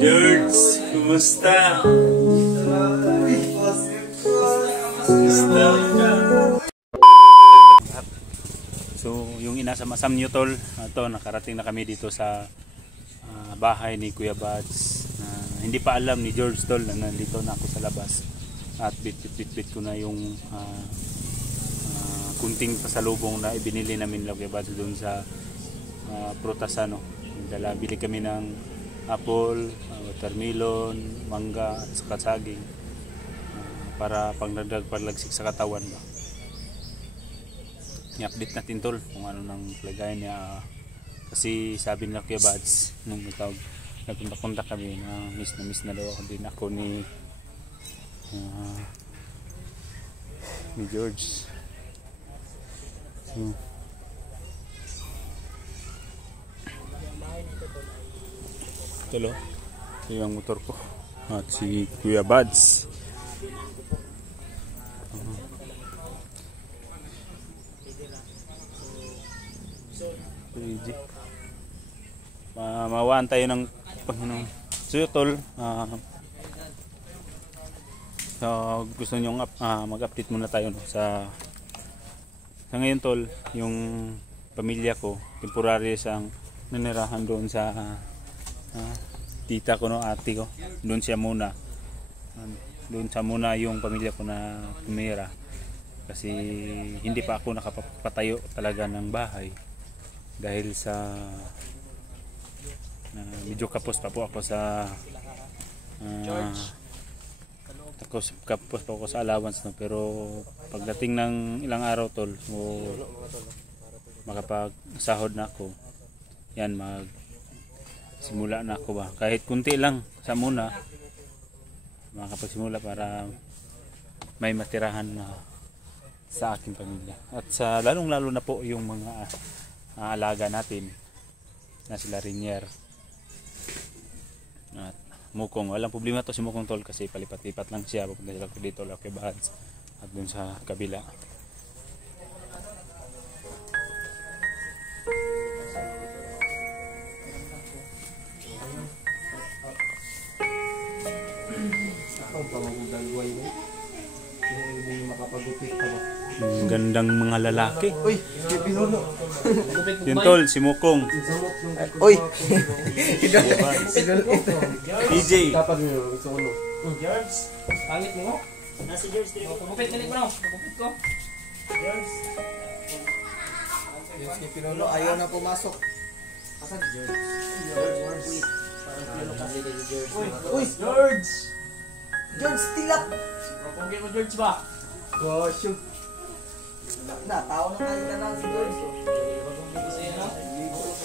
George, kumusta? Kumusta ka? So, yung inasam-asam nyo tol, ito, nakarating na kami dito sa bahay ni Kuya Bads. Hindi pa alam ni George tol na nandito na ako sa labas. At bit ko na yung kunting pasalubong na ibinili namin lang Kuya Bads doon sa prutasan. Bili kami ng apple, watermelon, mangga at saka saging para pangdagdag paglagsik sa katawan ba. I-update natin tol kung ano nang lagay niya kasi sabi nila Kuya Bads nung nagpunta kami na miss na daw ako din ako ni George. Ito yung motor ko at si Kuya Bads. Mawaan tayo ng Panginoon. So tol, so gusto nyo mag-update muna tayo sa ngayon tol, yung pamilya ko temporary sang nanirahan doon sa tita ko ate ko. Doon siya muna. Doon sa muna yung pamilya ko na tumira kasi hindi pa ako nakapatayo talaga ng bahay dahil sa medyo kapos pa po ako sa kapos pa ako sa allowance pero pagdating ng ilang araw tol makapagsahod na ako yan simula na ako ba kahit kunti lang sa muna makapagsimula para may matirahan na sa aking pamilya at sa lalong lalo na po yung mga alaga natin na sila Rinier at Mukong. Walang problema to si Mukong tol kasi palipat-lipat lang siya papunta sila dito lang kay Bads at dun sa kabila. Gandang mga lalaki. Uy, pinuno. Yun tol, si Mukong. Uy. PJ. Dapat mo gusto ko. George, pangit mo? Nasi George, kumupit na ko na. Kumupit ko. George. Si pinuno ayaw na pumasok. Asan George? George. Parang pinuno kasi kay George. Uy, George. George tilap. Pagpagin mo George ba? Gosh. Na, tao na kayo na lang si George.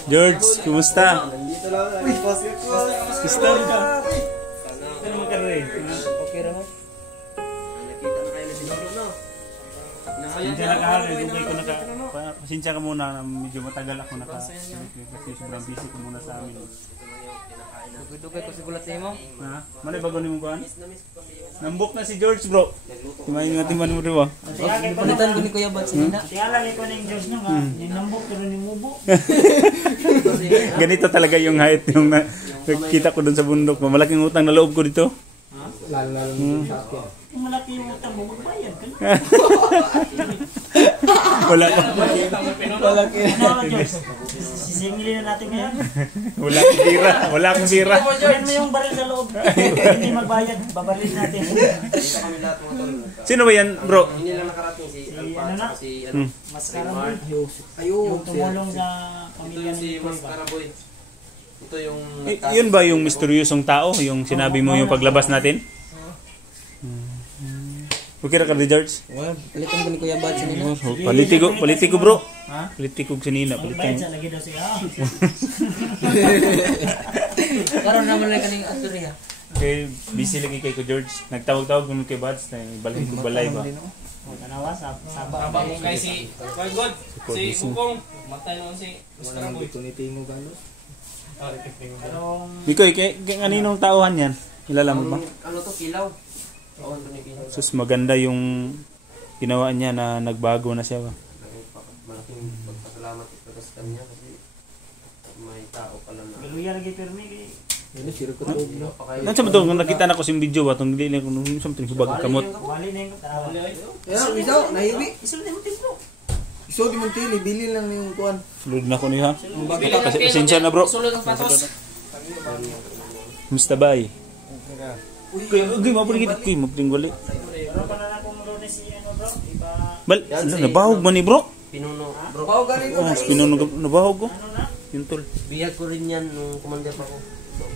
George, kumusta? Nandito lang. Uy, basket ko. Kumusta ka? Ano mo ka rin? Okay raw. Nakita na kayo na si George no? Hindi nakahari, dugay ko pasensya ka muna na medyo matagal ako kasi sobrang busy ko muna sa amin. Dugay ko si bulat mo. Ha? Manay bago ni mo ba? Nambok na si George bro. Timayin nga timan mo rin ba? Palitan ko ni Kuya Bads nina. Tingala ko ng George nyo nga. Ninambok pero ni mubo. Ganito talaga yung height yung nakita ko doon sa bundok. Malaking utang na loob ko dito. Lalo sa akin. Kung malaki yung utang mo, magbayad ka na. Wala ka. Malaki. Ano George? Sisingilin na natin ngayon. Wala akong sira. Wala akong sira. Yan mo yung baril sa loob. Hindi magbayad. Babaril natin. Dito kami lahat mga tol. Sino ba yan bro? Hindi lang nakarating si Alpha si Mas Karaboy. Ayun. Yung tumulong sa pamilya si ni Mas Kuya. Karaboy. Ito yung Yun ba yung misteryosong tao? Yung sinabi mo yung paglabas natin? Okay ra ka di George? Well, palitan ko ni Kuya Bads nina. Politiko bro. Ha? Politiko sinina. Magbayad sa lagi daw siya. Karon naman lang kaning astorya. Okay, busy lagi kay ko George. Nagtawag-tawag ko kay Bads na balay ko balay ba. Tanawa sa Sabang mo kay si Kuya God, si Bukong. Matay naman si Mr. Boy. tunitingo galo. Mikoy, kaninong tauhan yan? Kilala mo ba? Ano to kilaw? Oo, tunitingo. Sus, maganda yung ginawa niya na nagbago na siya ba? Malaking pagpasalamat ito sa kanya kasi may tao pala na. Galuya lagi permi kay. Ano, siro ko to. Nang sa to kung nakita na ko sim video ba tong dili ko nung something subag kamot. Bali na yung tarawa. Kaya, isaw, nahiwi. Isul din mo timplo. Iso, di mo tili, bili lang yung kuhan. Sulod na ko niya. Bibili ng pino, Pasensya na bro. sulod ng patos. Mr. Bay. Uy, mapuling gid ko, mapuling wali. Pero pa na akong lunes si ano bro, iba Bal, nabahog man ni bro. Pinuno. Bro, Bawa galing ko. Oh, pinuno nabahog ko. ano na? Yung tol. biyag ko rin yan nung commander pa ko.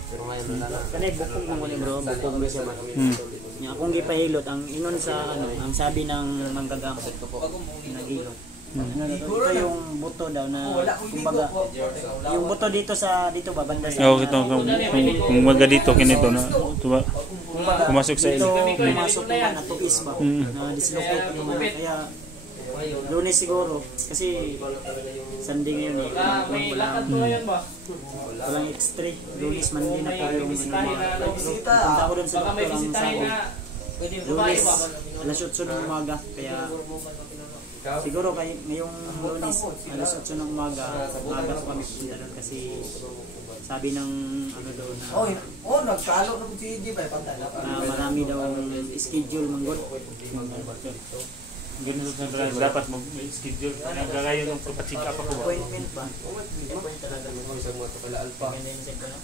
Pero ngayon wala na. Kanay bukog mo ni bro, bukog mo siya. Hmm. Nya akong gipahilot ang ingon sa ano, ang sabi ng manggagamot nagilot. Ito yung buto daw na kumbaga yung buto dito sa dito ba banda sa Oh, ito kung maga dito kinito na tuba. Pumasok sa ito ili. pumasok naman na tuis ba na dislocate naman kaya Lunes siguro kasi Sunday ngayon eh walang X3 Lunes Monday na po yung punta ko dun sa doktor ang sabi Lunes alas 8 ng umaga kaya siguro ngayong Lunes alas 8 ng umaga umaga ko kami pupunta doon kasi sabi ng ano doon na nagkalo na po si EJ ba? Pantala. na marami daw schedule manggod. Ganun sa dapat mo schedule. Gagaya nung pagpa-check up ako ba. Appointment ba?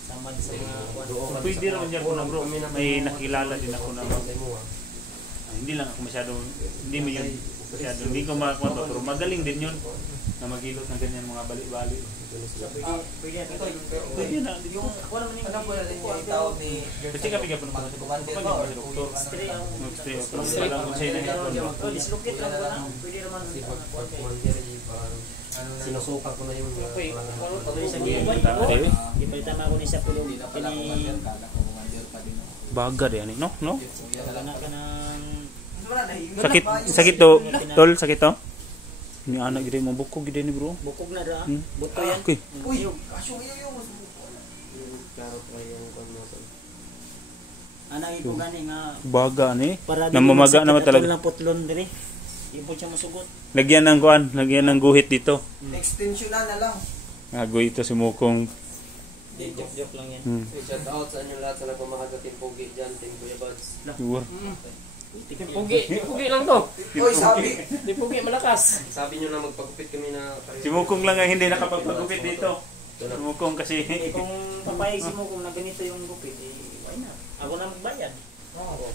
Sama din sa mga kuwan. Pwede naman yan ko na bro. May nakilala din ako na hindi lang ako masyado, hindi mo yun masyado, hindi ko makakuha to, pero magaling din yun na magilot ng ganyan mga bali-bali. Pwede na, Yung wala man yung Ano rin yung tawag ni kasi kapag po naman sa doktor. X-ray ang Mag-stay ako. Parang kung sa'yo na yun. oh, dislocate lang ko na. Pwede naman. Sinusuka ko na yung Pwede sa gilid. Ipalitan mo ako ni sa pulong. Kini Bagar yan no? No? wala ka ng Sakit to, tol, sakit to? Ni anak gede mo bukog gede ni bro. bukog na da. Hmm. Buto yan. Okay. Uy, asyong iyo. Anak ito gani nga Baga ni. para Namamaga naman talaga. ng putlon diri. Ipo siya masugot. Lagyan ng kuan, lagyan ng guhit dito. Extension na lang. Agoy ito si Mukong. Joke lang yan. Shout out sa inyo lahat sa nagmamahal Team Pogi dyan, Team Kuya Buds. Sure. Pugi lang to. Uy, sabi. Di Pugi malakas. Sabi nyo na magpagupit kami na Si Mukong lang ang hindi nakapagpagupit dito. Si Mukong kasi Kung papayag si mo kung na ganito yung gupit, why not? Ako na magbayad.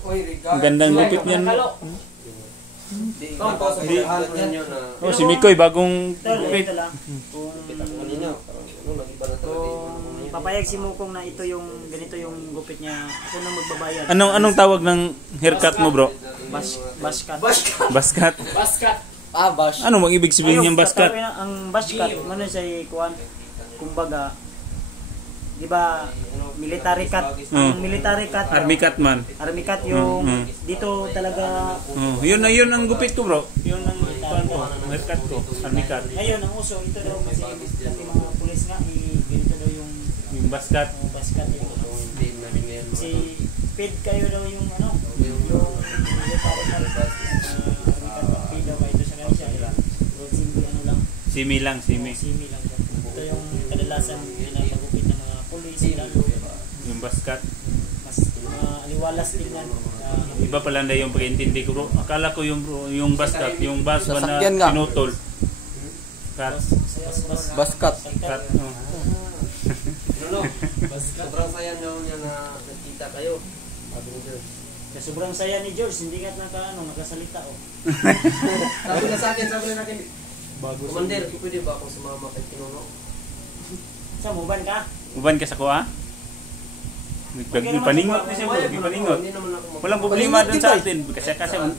Uy, ang regard. gandang gupit niyan. Tapos ang mahal ninyo na Oh, si Mikoy bagong Pero gupit. ito lang. Kung kita ko ninyo. Ano, nag-iba na talaga yung papayag si Mukong na ito yung ganito yung gupit niya, ako na magbabayad. Anong tawag ng haircut mo, bro? Baskat. Baskat. basket. Bash. Ano mang ibig sabihin niyang baskat? Ang baskat, ano siya kuan? Kumbaga, di ba military cut? Ang military cut, Army cut man. army cut yung dito talaga. Oh, yun ang gupit ko, bro. Yun ang kuan ko, haircut ko, army cut. Ngayon ang uso ito daw kasi dati mga pulis nga ganito daw yung Yung baskat. baskat yung Team namin ngayon. si paid kayo daw yung ano yung military cut. Paid daw kayo sa kanila. Simbi ano lang, Simi lang, simi. simi lang. Ito yung kadalasan pinapagupit ng mga pulis lalo Yung baskat. mas aliwalas tingnan. Iba pala na yung pag-intindi ko, bro. Akala ko yung bro, yung baskat, yung bas ba na Sasakyan nga. pinutol. Cut. Baskat. Cut. Oh. Sobrang saya nyo niya na nagkita kayo. Sabi ni George. Sobrang saya ni George, hindi ka nakasalita oh. Sabi na sa akin, Commander, pwede ba akong sumama kay Pinuno? Sa muban ka? Uban ka sa kuha? Nagpaningot na siya, bro. Nagpaningot. Hindi naman ako Walang problema doon sa atin. Kasi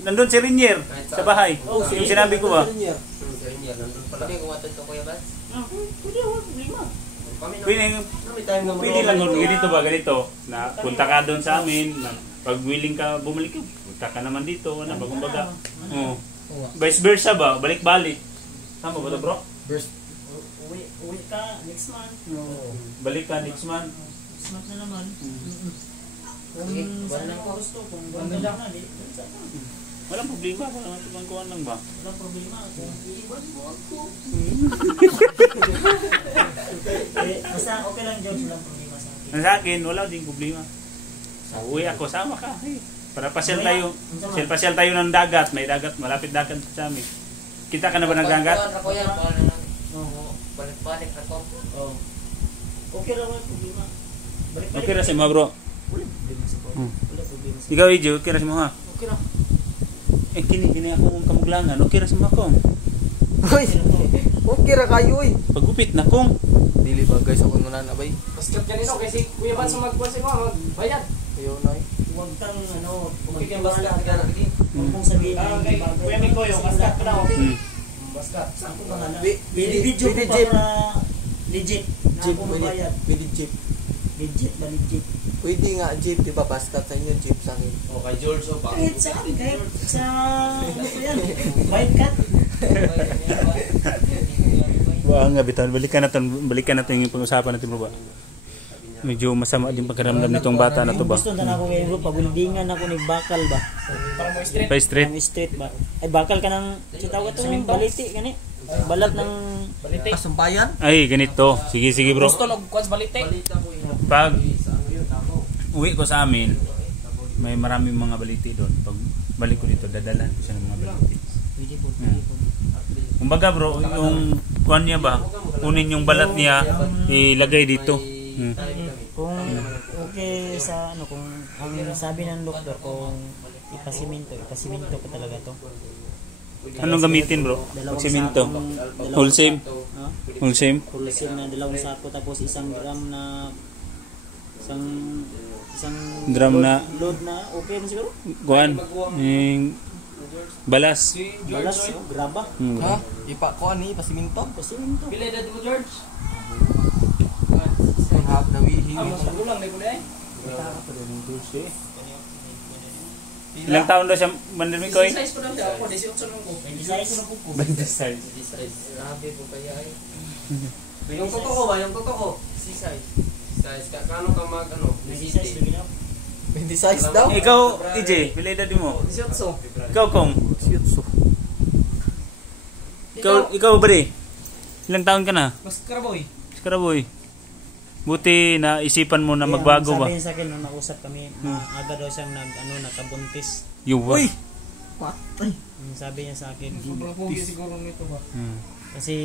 nandun si Rinier sa bahay. Yung sinabi ko ba? Nandun pala. Pwede kuwatan ko Kuya Bas? Pwede, wala problema. Pwede lang kung ganito ba, ganito. Na punta ka doon sa amin. Pag willing ka bumalik, punta ka naman dito. Bagong baga. Oo. Vice versa ba? Balik-balik. Tama ba ito, bro? Uwi ka next month. Balik ka next month. Next month na naman. Kung saan lang ko gusto, kung wala na, di. Walang problema. Walang kuhan lang ba? Walang problema. Kung iiwan mo ako. Basta okay lang George, walang problema sa akin. Sa akin, wala din problema. Uwi ako, sama ka. Para pasyal tayo ng dagat. May dagat, malapit dagat sa amin. Kita ka na ba ng dagat? Ako yan, Oo. balik-balik ako. Oh. Okay lang, walang problema. Balik-balik. Okay ra si mga bro. Wala problema sa ko. Wala problema sa Ikaw, Ijo, okay ra si mga. Okay na. Kini ako kung kamuglangan. Okay ra si mga kong. Uy, okay ra kayo uy. Pagupit na kong. Dili ba guys ako ngunan abay. Basket ganito kasi Kuya Ban sa magbuwan mo, magbayad. Ayo na. Huwag kang Okay kang basket ka na lagi. Huwag mong sabihin Okay, Kuya Miko yung basket ka na. Basket. Ako ba nga na? Pwede Video ko pwede pa jeep. para legit. Na Jeep ako pwede. mabayad. Pwede jeep. Legit ba legit? Pwede nga jeep, di ba? Basket sa inyo, jeep sa akin. O kay George o Kahit sa akin, kahit sa ano pa yan, bike cut. Wah nga bitan, balikan natin yung pag-usapan natin bro ba. Medyo masama din pagkaramdam nitong bata na to ba. Gusto na ako ngayon bro, pabundingan ako ni bakal ba? para mo straight. Pa straight. Ang street ba? Ay bakal ka ng tawag ito ng baliti gani. Balat ng Balite. Kasumpayan? Ay, ganito. Sige bro. Gusto log kwas balite. Pag uwi ko sa amin, may maraming mga baliti doon. Pag balik ko dito, dadalan ko siya ng mga baliti. pwede po, pwede po. Kumbaga bro, yung kuan niya ba, kunin yung balat niya, ilagay dito. Kung okay sa ano kung ang sabi ng doktor kung ipasiminto ko talaga to. Anong gamitin bro? Dalawang Simento. sakong- Wholesale. Ha? Wholesale. Wholesale na 2 sako tapos 1 gram na isang Drum na load na okay na siguro. kuan. Yung balas. Balas, graba. Ha? Ipa ko ani pasiminto. Pasiminto. Pila edad mo George? Hab na wihi. Amo sa gulang may kulay. Ilang taon daw siya Bandel Mikoy? Size ko lang siya ako 18 lang ko. 26. Size. Grabe po kaya ay. Yung totoo ba? Yung totoo? Si size. Size ka kano ka mag ano? 26 lagi na. 26 daw. Ikaw, EJ, pila edad mo? 18. Ikaw kong. Shitsu. Ikaw bre. Ilang taon ka na? Mas karaboy. Karaboy. Buti na isipan mo na magbago ba? Sabi niya sa akin nung nausap kami, aga daw siyang nagkabuntis. Yuwa. Uy. Patay. Sabi niya sa akin. Sobrang pogi siguro nito ba? Kasi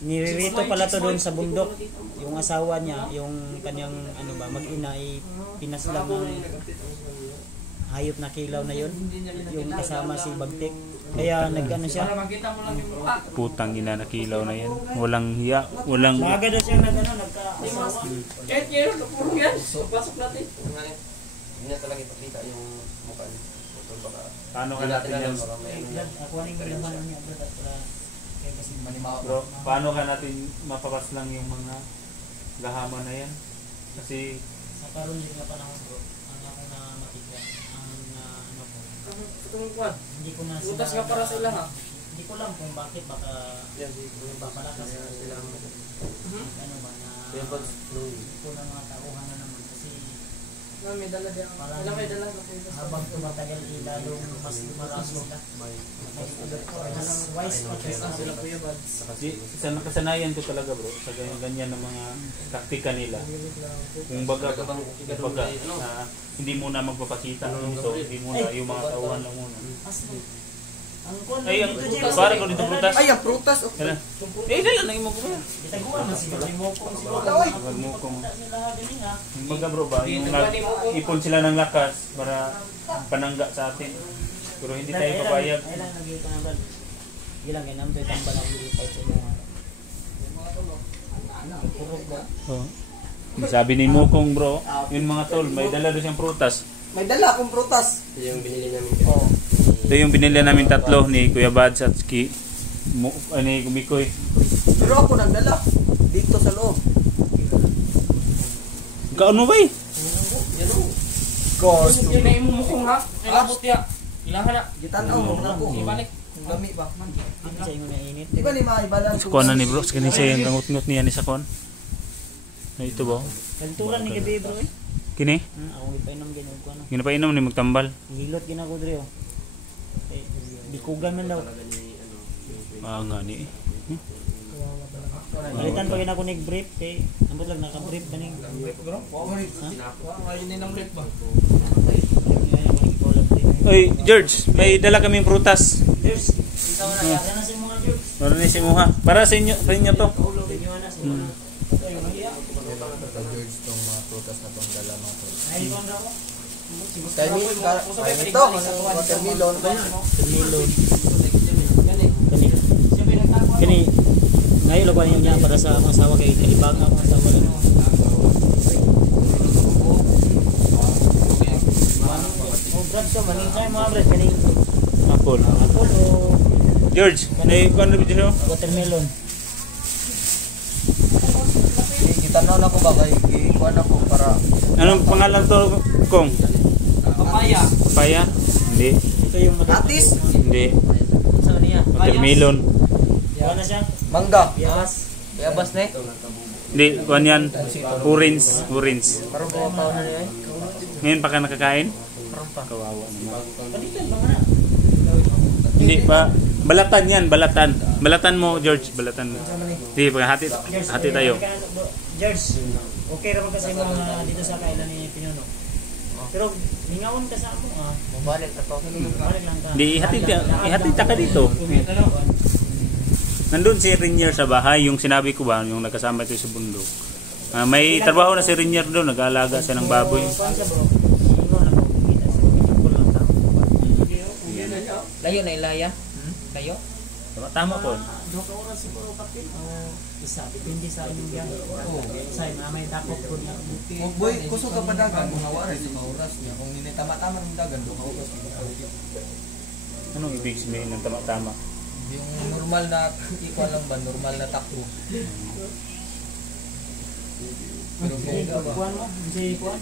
niririto pala to doon sa bundok. Yung asawa niya, yung kanyang ano ba, mag-ina ay pinaslang ng hayop na kilaw na yun. Yung kasama si Bagtik. Kaya nag-ano siya. Para makita mo lang yung mukha. Putang ina na kilaw na yan. Walang hiya, walang Maaga daw siyang nagkaasawa. Kahit ngayon, kapurong yan. Pasok natin. Hindi na talaga ipakita yung mukha niya. paano ka natin yan? Ako ang laman niya brad para kaya kasi Bro, paano ka natin mapapas lang yung mga gahaman na yan? Kasi sa karon din nga panahon bro, ang ako na makita ang ano ko. Itong kwan. Hindi ko na Butas nga para sa ilan ha. Hindi ko lang kung bakit baka papalakas ano ba na ko ng mga tauhan na naman kasi May dala din. Ilang may dala ka po. habang tumatagal lalong mas lumarami sila. Mas wise pa Sila Kuya Bads. kasi sa nakasanayan ko talaga bro, sa ganyan na mga taktika nila. Kung baga na hindi muna magpapakita so hindi muna yung mga tauhan lang muna. Ang kon Ay, ang para ko dito prutas. Ay, ang prutas. Oh. Kaya dala na imo ko ba? Itaguan man siguro mo kung siguro. Wag mo kung Sila galing ha. baga bro ba, yung ipon sila ng lakas para panangga sa atin. Pero hindi tayo papayag. Ay lang nagita na ba? Gilang kay namtoy tambal ang dito sa inyo. Purog ba? Oh. Sabi ni Mukong bro, yung mga tol, may dala doon siyang prutas. May dala akong prutas. Yung binili namin. Oh. Ito yung binili namin tatlo ni Kuya Bads at ni Mikoy. Pero ako nagdala dito sa loob. Kaano ba eh? Course. Yun na yung mukong ha. Ilabot niya. Ilahan na. Gitanaw mo na ko. Ibalik. Ang gami ba? Hindi sa inyo na init. Di ba lima ibalan? Sa kuwan na ni bro, sa kanina siya yung gangot-ngot niya ni sa kuwan. Ay, ito ba? Kanturan ni gabi bro eh. Kini? Ako ipainom ganyan ko ano. Ginapainom ni magtambal. Hilot ginako dre oh. Bikugan man daw. Ah nga ni. Palitan pa ako nag-brief eh. Ambot lang naka-brief pa ning. Oy, George, may dala kaming prutas. Cheers. Isa na ya. Sana si mga George. Para ni si Muha. Para sa inyo to. Inyo na si mga. George tong mga prutas na tong dala mga tol. Ay kon daw. Kaya ito, watermelon. Watermelon. Kani ngayon lang ko niya para sa asawa kay kalibang ang asawa lang. Oh, brad ka maning say mga brad kaning Apple. apple o George, may kuan dito. watermelon. Gitanong ako ba kay kuan ako para Anong pangalan to, Kong? Papaya. Papaya? Hindi. Ito yung Atis? Hindi. sa niya. Watermelon. Kuha na siya. mangga. Biyas. Bayabas na eh. Hindi, kuan yan. Orange. Orange. Parang buwa pa na niya. Ngayon pa ka nakakain? Kawawa naman. Palitan ba nga? Hindi pa. Balatan yan, balatan. Balatan mo, George. Balatan mo. Hindi, hati tayo. George, okay ra ba kasi mo dito sa kailan ni Pinuno? Pero lingawon ka sa mo Mabalik na to. balik lang ka. Hindi, ihatid ka dito. Nandun si Renier sa bahay, yung sinabi ko ba, yung nagkasama ito sa bundok. May trabaho na si Renier doon, nag-aalaga siya ng baboy. Layo na ilaya. Layo. Tama po. Dok oras siguro kapit o isa depende sa inyong biyahe. Sa may takot po na. Boy, kusog ka pa dagan mga waras sa oras niya. Kung tama-tama ng dagan do ka oras. Anong ibig sabihin ng tama-tama? Yung normal na ikuan lang ba, normal na takbo. Pero kung Kuan mo, si Kuan.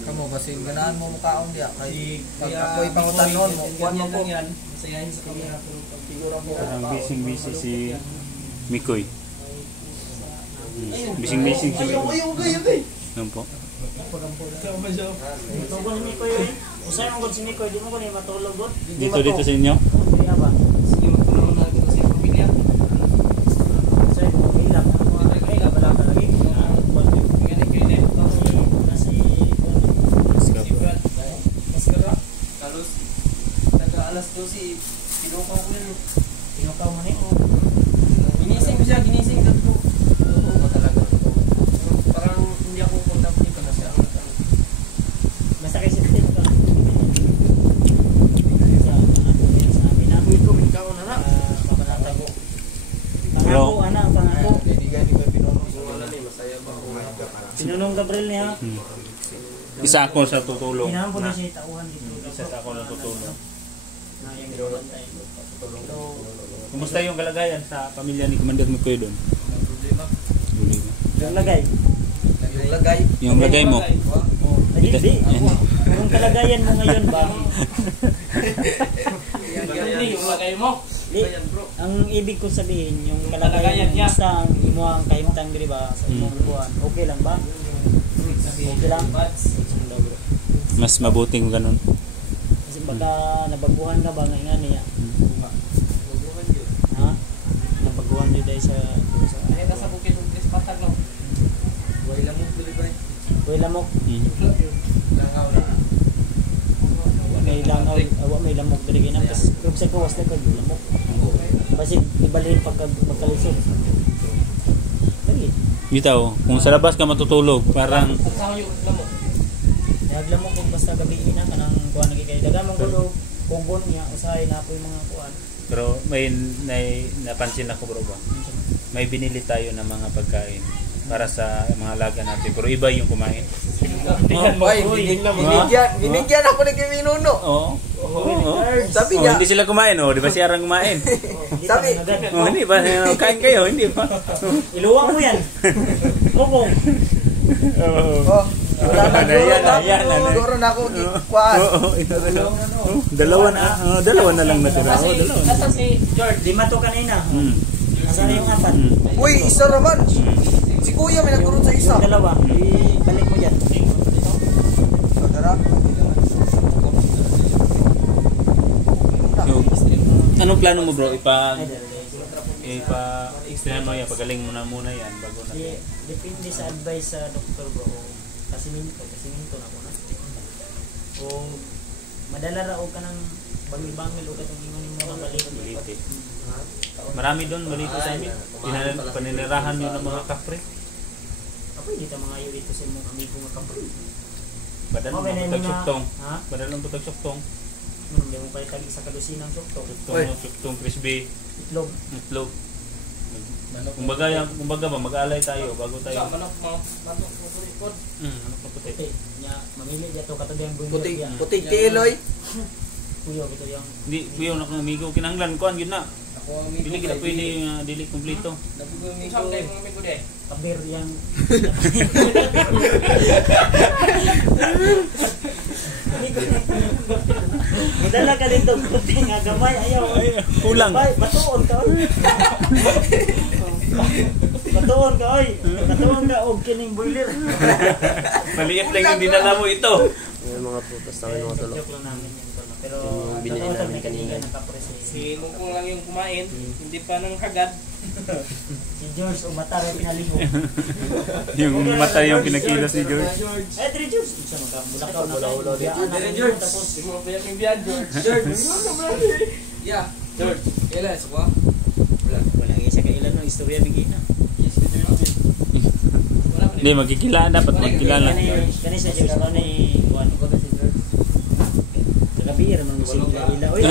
kamo kasi ganahan mo mukhaon diya kay pag ako ipangutan mo, kuan mo ko. Masayahin sa kamera. Parang busy si Mikoy. Busy si Mikoy. Ano po? Tungkol ni Mikoy eh. Usay mo gud si Mikoy, di mo ko ni matulog gud. Dito sa inyo? Kaya ba? Sige, magtulungan natin sa pamilya. Usay mo bilang kay bala ka lagi. Ganit kayo na. Kasi Maskara. Carlos. Taga-alas 12. Pinukaw ko yun. tinukaw mo ni o Ginising ko siya. Ginising ka ko. Oo ba talaga? Parang hindi ako contact nito kasi ang basta kay safety mo ka. Sa amin na ito. Ikaw na na. papanatag ko. Pangako ana ang pangako. Dinigan ni Pinuno. Wala na masaya ba ako? Pinunong Gabriel niya. Isa ako sa tutulong. Kailangan po na siya itauhan dito. Isa sa ako na tutulong. Na yung ginawan tayo. Kumusta yung kalagayan sa pamilya ni Commander Mikoy doon? Problema. Yung lagay. Yung lagay. Yung lagay mo? Hindi. Yung kalagayan mo ngayon ba? Yung lagay mo. Di, ang ibig ko sabihin, yung kalagayan mo basta ang imo ang kahimtang diri ba sa imong buwan. Okay lang ba? Okay lang. Mas mabuting ganun. Kasi baka nabaguhan ka ba ngayon niya? Ha? Nabaguhan din dahil sa Ay, nasa bukid ng patag no. Way lang mo dili ba? Kuya Lamok. Langaw na. May langaw, awa may lamok diri ginang kasi kung sa kawas na kag lamok. Basi ibalhin pagka magkalisod. Dali. Bitaw, kung sa labas ka matutulog, parang Saan yung lamok? Naglamok kung basta gabi na kanang kuan lagi kay dagan mong kulo kugon niya usahay na po yung mga kuan. pero may napansin ako bro ba? May binili tayo ng mga pagkain para sa mga alaga natin, pero iba yung kumain. Boy, binigyan ako ni Pinuno. Oo. Sabi Oh, niya, hindi sila kumain, oh, di ba siya arang kumain? sabi, Oh, hindi ba kain kayo, hindi ba? Iluwang mo yan. Mukong. oh, wala na siguro na ako kuan. Dalawa na lang natira. Oh, dalawa. Nasa si George. 5 to kanina. Nasaan yung 4? Uy, isa naman. Si Kuya may nagkurot sa isa. Yung dalawa. Ibalik mo dyan. Tara. So, anong plano mo bro? Explain mo yan, pagaling mo na muna yan bago na. Depende sa advice sa doktor ko o kasiminto na ko na. O madala ra og kanang bangil-bangil o katong ingon mo mga baliti. Marami doon baliti sa amin. Paninirahan yun ng mga kapre. Ako hindi ta mga iyo dito sa imong amigo nga kapre. Badal mo putag-suktong. Badal mo putag-suktong. Hindi mo pa itagi sa kalusinang suktong. Suktong crispy. Itlog. Kumbaga ba, mag-alay tayo bago tayo. Manok mo puripod. Manok mo puti. Nya mamili dito katabi ang buyo. Puti tiiloy. Kuyo gitu yang. Di kuyo na kung amigo kinahanglan kuan gyud na. Ako amigo. Dili kita pwede dili kompleto. Amigo de. Kabir yang. Madala ka dito puti nga gamay ayaw. Kulang. Batuon ka. Batuon ka oy. Batuon ka og kining boiler. Maliit lang yung dinala mo ito. Yung mga prutas namin mga tulok. Joke lang namin yan tol. Pero Yung binili namin kanina. Si Mungkong lang yung kumain, hindi pa nang hagad. Si George o mata rin pinaligo. Yung mata yung pinakilos ni George. Dire George. Isa magkamulakaw na Hula-hula kayo. dito. Dire George. Tapos Di mo pa yung biyan, George. George. Yeah, George. Kailan, suka? Wala. wala nga siya kailan ng istorya bigina. Yes, George. Wala pa Hindi magkikilala, dapat magkilala. Kani sa George mo ni kuan ko si George. Kagabir man si ila. Oy.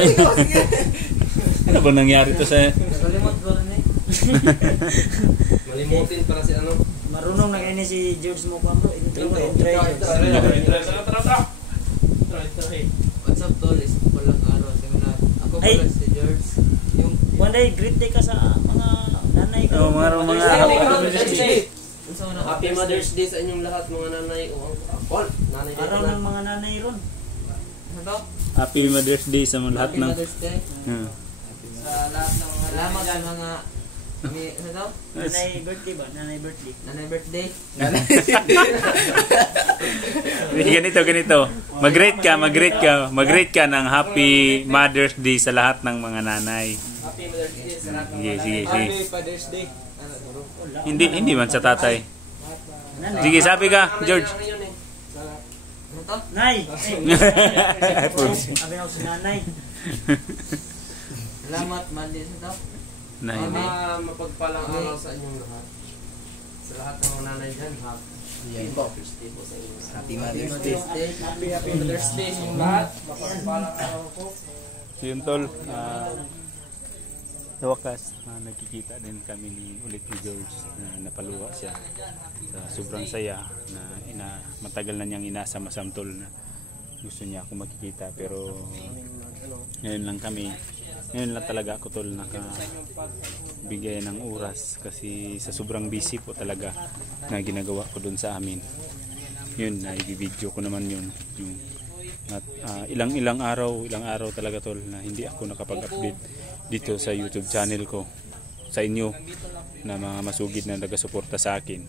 Ano ba nangyari to sa Nakalimot ko rin eh. Malimutin para si ano. Marunong na kani si George mo kuan bro. Intro. Try. What's up, tol? Is ko lang araw sa mga. Ako Ay. pala si George. Yung One day great day ka sa mga nanay ko. Oh, mga Happy Mother's Day sa inyong lahat, mga nanay o uncle. Nanay day Araw pala. ng mga nanay ron. Ano to? Happy Mother's Day sa mga lahat Happy ng Mother's Day sa lahat ng mga salamat sa mga ano to? Nanay birthday ba? Nanay birthday. Nanay birthday. ganito. Mag-rate ka ng Happy Mother's Day sa lahat ng mga nanay. Happy Mother's Day sa lahat ng Sige, mga sige, nanay. sige. Father's Day. Ano to? Hindi man sa tatay. Nanay. Sige, sabi ka, George. Ano yun eh? Ano to? Nay. Abi ako si nanay. Salamat, Monday sa to. Nay. Mga mapagpalang araw sa inyong lahat. Sa lahat ng mga nanay dyan. Happy Mother's Day po sa inyo. Happy Mother's Day. Happy Mother's Day sa inyong lahat. Mapagpalang araw po. So yun tol, sa wakas, nagkikita din kami ulit ni George na napaluha siya. Sobrang saya na matagal na niyang inasa masamtol na gusto niya ako makikita, pero ngayon lang talaga ako tol nakabigay ng oras kasi sa sobrang busy po talaga na ginagawa ko dun sa amin. Yun, na i-video ko naman yun. At ilang araw talaga tol na hindi ako nakapag-update dito sa YouTube channel ko sa inyo na mga masugid na nagasuporta sa akin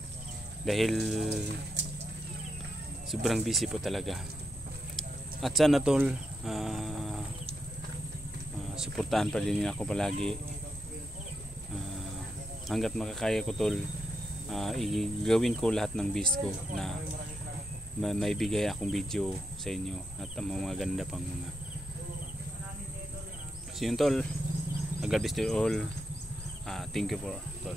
dahil sobrang busy po talaga. At sana tol suportahan pa din ako palagi hanggat makakaya ko tol. Gawin ko lahat ng best ko na may bigay akong video sa inyo at ang mga ganda pang mga. So yun tol, God bless you all. Thank you for tol.